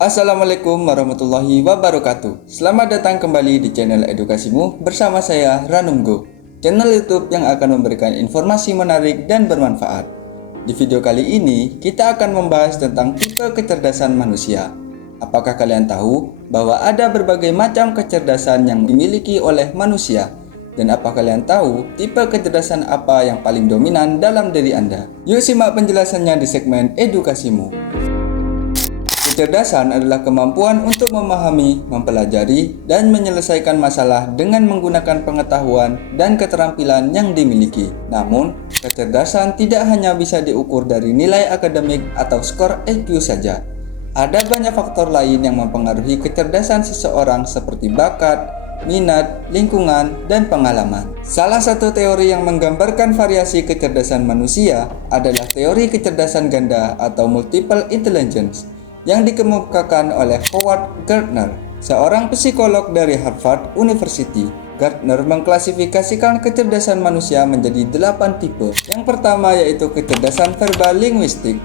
Assalamualaikum warahmatullahi wabarakatuh. Selamat datang kembali di channel edukasimu bersama saya Ranumgo, channel YouTube yang akan memberikan informasi menarik dan bermanfaat. Di video kali ini kita akan membahas tentang tipe kecerdasan manusia. Apakah kalian tahu bahwa ada berbagai macam kecerdasan yang dimiliki oleh manusia? Dan apa kalian tahu tipe kecerdasan apa yang paling dominan dalam diri Anda? Yuk simak penjelasannya di segmen edukasimu. Kecerdasan adalah kemampuan untuk memahami, mempelajari, dan menyelesaikan masalah dengan menggunakan pengetahuan dan keterampilan yang dimiliki. Namun, kecerdasan tidak hanya bisa diukur dari nilai akademik atau skor IQ saja. Ada banyak faktor lain yang mempengaruhi kecerdasan seseorang seperti bakat, minat, lingkungan, dan pengalaman. Salah satu teori yang menggambarkan variasi kecerdasan manusia adalah teori kecerdasan ganda atau multiple intelligence yang dikemukakan oleh Howard Gardner, seorang psikolog dari Harvard University. Gardner mengklasifikasikan kecerdasan manusia menjadi 8 tipe. Yang pertama yaitu kecerdasan verbal linguistik.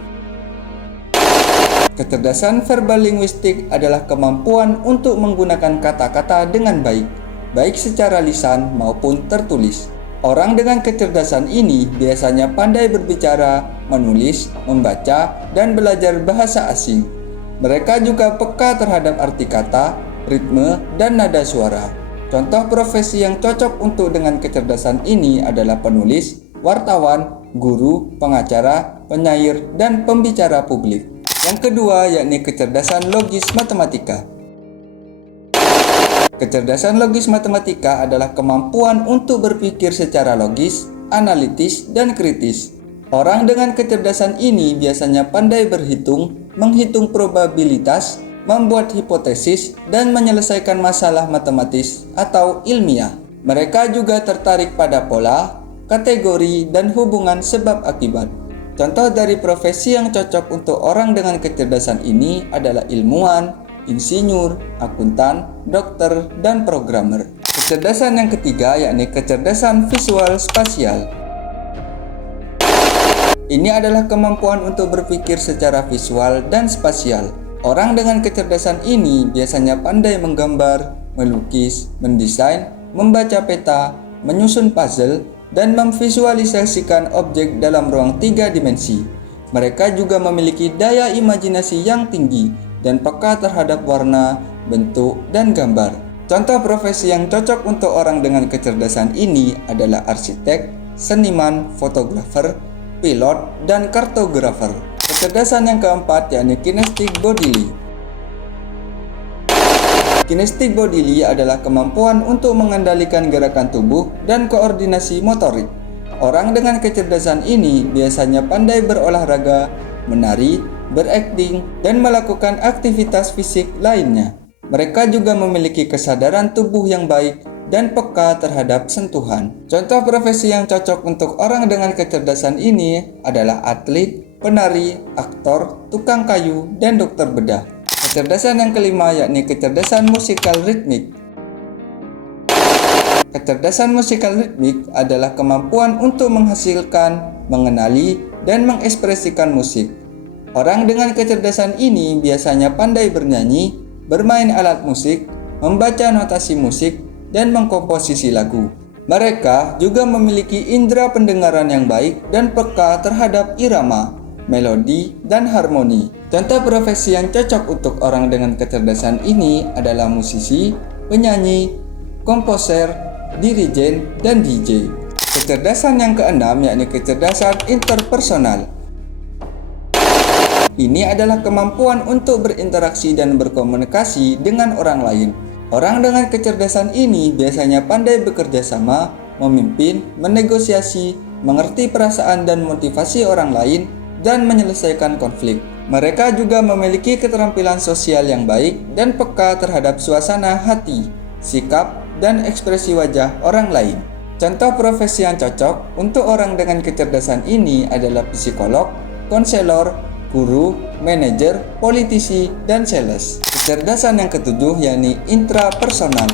Kecerdasan verbal linguistik adalah kemampuan untuk menggunakan kata-kata dengan baik, baik secara lisan maupun tertulis. Orang dengan kecerdasan ini biasanya pandai berbicara, menulis, membaca, dan belajar bahasa asing. Mereka juga peka terhadap arti kata, ritme, dan nada suara. Contoh profesi yang cocok untuk dengan kecerdasan ini adalah penulis, wartawan, guru, pengacara, penyair, dan pembicara publik. Yang kedua yakni kecerdasan logis matematika. Kecerdasan logis matematika adalah kemampuan untuk berpikir secara logis, analitis, dan kritis. Orang dengan kecerdasan ini biasanya pandai berhitung, menghitung probabilitas, membuat hipotesis, dan menyelesaikan masalah matematis atau ilmiah. Mereka juga tertarik pada pola, kategori, dan hubungan sebab akibat. Contoh dari profesi yang cocok untuk orang dengan kecerdasan ini adalah ilmuwan, insinyur, akuntan, dokter, dan programmer. Kecerdasan yang ketiga yakni kecerdasan visual spasial. Ini adalah kemampuan untuk berpikir secara visual dan spasial. Orang dengan kecerdasan ini biasanya pandai menggambar, melukis, mendesain, membaca peta, menyusun puzzle, dan memvisualisasikan objek dalam ruang 3 dimensi. Mereka juga memiliki daya imajinasi yang tinggi dan peka terhadap warna, bentuk, dan gambar. Contoh profesi yang cocok untuk orang dengan kecerdasan ini adalah arsitek, seniman, fotografer, pilot, dan kartografer. Kecerdasan yang keempat yakni kinestik bodily. Kinestik bodily adalah kemampuan untuk mengendalikan gerakan tubuh dan koordinasi motorik. Orang dengan kecerdasan ini biasanya pandai berolahraga, menari, berakting, dan melakukan aktivitas fisik lainnya. Mereka juga memiliki kesadaran tubuh yang baik dan peka terhadap sentuhan. Contoh profesi yang cocok untuk orang dengan kecerdasan ini adalah atlet, penari, aktor, tukang kayu, dan dokter bedah. Kecerdasan yang kelima yakni kecerdasan musikal ritmik. Kecerdasan musikal ritmik adalah kemampuan untuk menghasilkan, mengenali, dan mengekspresikan musik. Orang dengan kecerdasan ini biasanya pandai bernyanyi, bermain alat musik, membaca notasi musik, dan mengkomposisi lagu. Mereka juga memiliki indera pendengaran yang baik dan peka terhadap irama, melodi, dan harmoni. Contoh profesi yang cocok untuk orang dengan kecerdasan ini adalah musisi, penyanyi, komposer, dirijen, dan DJ. Kecerdasan yang keenam yakni kecerdasan interpersonal. Ini adalah kemampuan untuk berinteraksi dan berkomunikasi dengan orang lain. Orang dengan kecerdasan ini biasanya pandai bekerja sama, memimpin, menegosiasi, mengerti perasaan dan motivasi orang lain, dan menyelesaikan konflik. Mereka juga memiliki keterampilan sosial yang baik dan peka terhadap suasana hati, sikap, dan ekspresi wajah orang lain. Contoh profesi yang cocok untuk orang dengan kecerdasan ini adalah psikolog, konselor, guru, manajer, politisi, dan sales. Kecerdasan yang ketujuh yakni intrapersonal.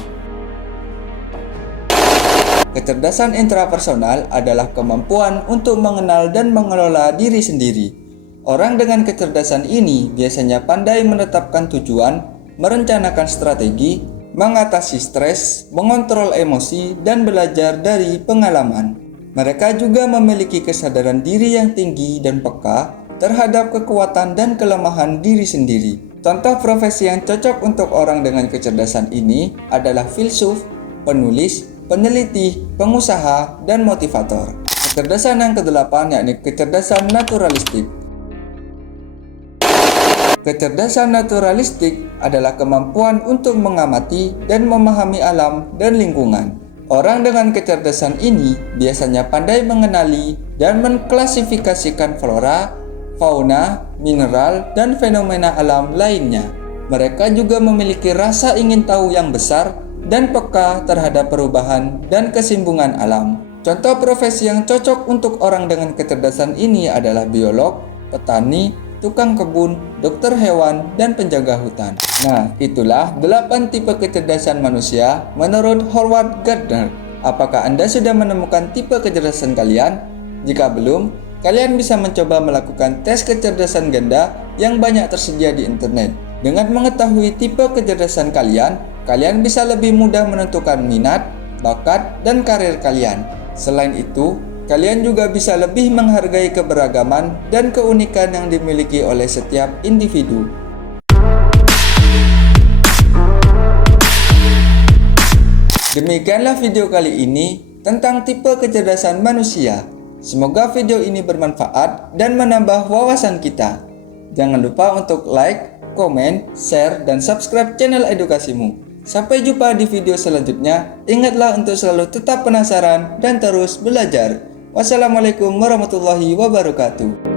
Kecerdasan intrapersonal adalah kemampuan untuk mengenal dan mengelola diri sendiri. Orang dengan kecerdasan ini biasanya pandai menetapkan tujuan, merencanakan strategi, mengatasi stres, mengontrol emosi, dan belajar dari pengalaman. Mereka juga memiliki kesadaran diri yang tinggi dan peka terhadap kekuatan dan kelemahan diri sendiri. Contoh profesi yang cocok untuk orang dengan kecerdasan ini adalah filsuf, penulis, peneliti, pengusaha, dan motivator. Kecerdasan yang kedelapan yakni kecerdasan naturalistik. Kecerdasan naturalistik adalah kemampuan untuk mengamati dan memahami alam dan lingkungan. Orang dengan kecerdasan ini biasanya pandai mengenali dan mengklasifikasikan flora, fauna, mineral, dan fenomena alam lainnya. Mereka juga memiliki rasa ingin tahu yang besar dan peka terhadap perubahan dan kesinambungan alam. Contoh profesi yang cocok untuk orang dengan kecerdasan ini adalah biolog, petani, tukang kebun, dokter hewan, dan penjaga hutan. Nah, itulah 8 tipe kecerdasan manusia menurut Howard Gardner. Apakah Anda sudah menemukan tipe kecerdasan kalian? Jika belum, kalian bisa mencoba melakukan tes kecerdasan ganda yang banyak tersedia di internet. Dengan mengetahui tipe kecerdasan kalian, kalian bisa lebih mudah menentukan minat, bakat, dan karir kalian. Selain itu, kalian juga bisa lebih menghargai keberagaman dan keunikan yang dimiliki oleh setiap individu. Demikianlah video kali ini tentang tipe kecerdasan manusia. Semoga video ini bermanfaat dan menambah wawasan kita. Jangan lupa untuk like, komen, share, dan subscribe channel edukasimu. Sampai jumpa di video selanjutnya. Ingatlah untuk selalu tetap penasaran dan terus belajar. Wassalamualaikum warahmatullahi wabarakatuh.